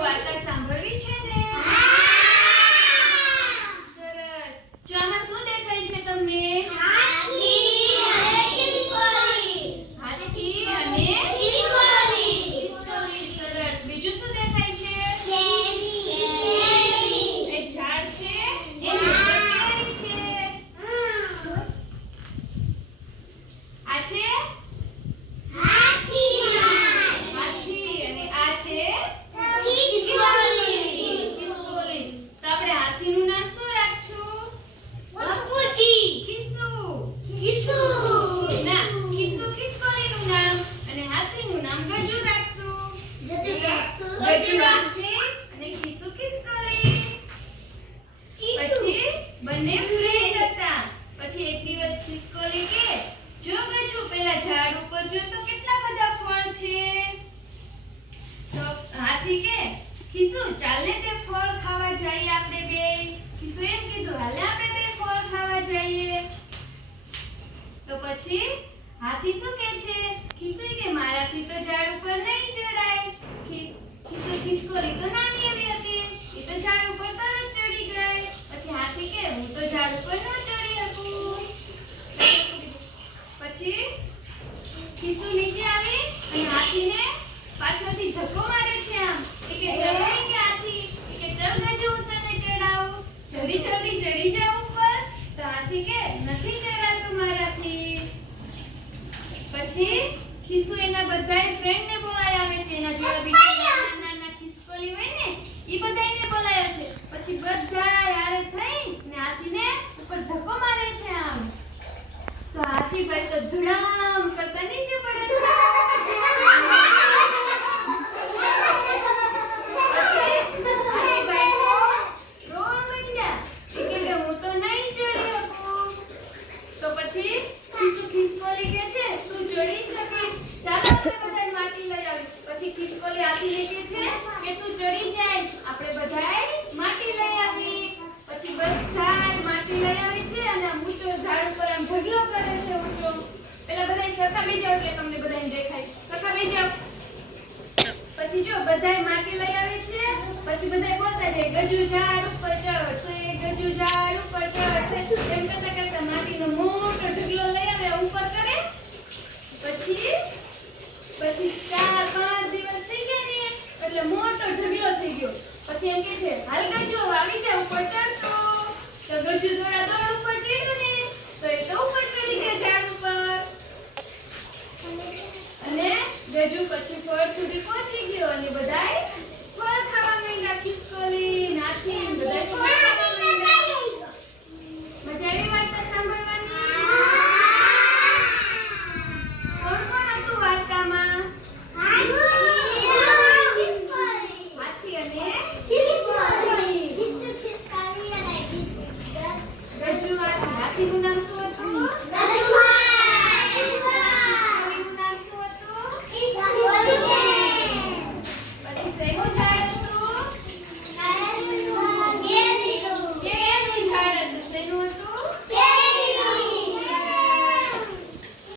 વાર્તા સાંભળવી છે ને? સરસ. જો આમાં શું દેખાય છે તમને? હાથી અને ખિસકોલી. સરસ. બીજું શું દેખાય છે? એક ઝાડ છે એની ઉપર કેરી છે. આ છે હાથી અને આ છે ખિસકોલી. તો આપણે હાથીનું નામ શું રાખશું? ખિસુ. ના, ખિસકોલીનું નામ અને હાથીનું નામ ગજુ રાખશું. ગજુ હાથી અને ખિસકોલી. પછી બંને ફ્રેન્ડ હતા. પછી એક દિવસ ખિસકોલી કે, જો ગજુ પેલા ઝાડ ઉપર જો તો કેટલા બધા ફળ છે. તો હાથી કે, ખિસુ ચાલ ને તે ફળ ખાવા જઈએ આપણે બે. ખિસુ એમ કીધું, હાલે આપણે બે ફળ ખાવા જઈએ. તો પછી હાથી શું કહે છે? ખિસુ કે મારાથી તો ઝાડ ઉપર નહીં ચડાય. ખિસકોલી તો નાની એવી હતી, એ તો ઝાડ ઉપર તરત ચડી ગઈ. પછી હાથી કે હું તો ઝાડ ઉપર ન ચડી શકું. પછી ખિસુ નીચે આવી અને હાથીને પાછળથી ધક્કો મારે છે. આમ એ કે ચલ નહીં કે હાથી, એ કે ચલ ગજુ હું તને ચડાવું, જલ્દી જલ્દી ચડી જા ઉપર. તો હાથી કે નથી ચડાતું મારાથી. પછી ખિસુ એના બધાય ફ્રેન્ડને બોલાય આવે છે. એના જેવા બીજા નાના ખિસકોલી હોય ને ઈ બધાયને બોલાય છે. પછી બધા યારે થઈ ને હાથીને ઉપર ધક્કો મારે છે. આમ તો હાથી ભાઈ તો ધડામ કરતા નીચે પડે છે. ખિસકોલી હાથીને કહે છે કે તું ચડી જાય, આપણે બધાય માટી લઈ આવી. પછી બધાય માટી લઈ આવી છે અને ઊંચો ઝાડ ઉપર આમ ઢગલો કરે છે ઊંચો. પેલા બધાય સરખા બેસી જાવ એટલે તમને બધાને દેખાય. સરખા બેસી જાવ. પછી જો બધાય માટી લઈ આવી છે. પછી બધાય બોલતા જાય ગજુ ઝાડ ઉપર ચડશે, ગજુ ઝાડ ઉપર ચડશે. એમ કરતા કરતા માટીનો મોટો ઢગલો લઈ આવે ઉપર કરે. પછી 4-5 દિવસ થઈ ગયા ને એટલે મોટો ઢગલો થઈ ગયો. પછી એમ કે છે હાલ ગજુ આવી જા ઉપર ચડતો. તો ગજુ થોડા દોડ ઉપર ચડ્યો ને તો એ તો ઉપર ચડી ગયા ઝાડ ઉપર. અને ગજુ પછી ફળ સુધી પહોંચી ગયો અને બધાય ફળ ખાવા માંડ્યા. ખિસકોલી નાથી બધાય ફળ ખાવા માંડ્યા. મજા આવી વાર્તા સાંભળવાની? કોણ કોણ હતું વાર્તામાં? હાથી અને ગજુ. હાથીનું નામ શું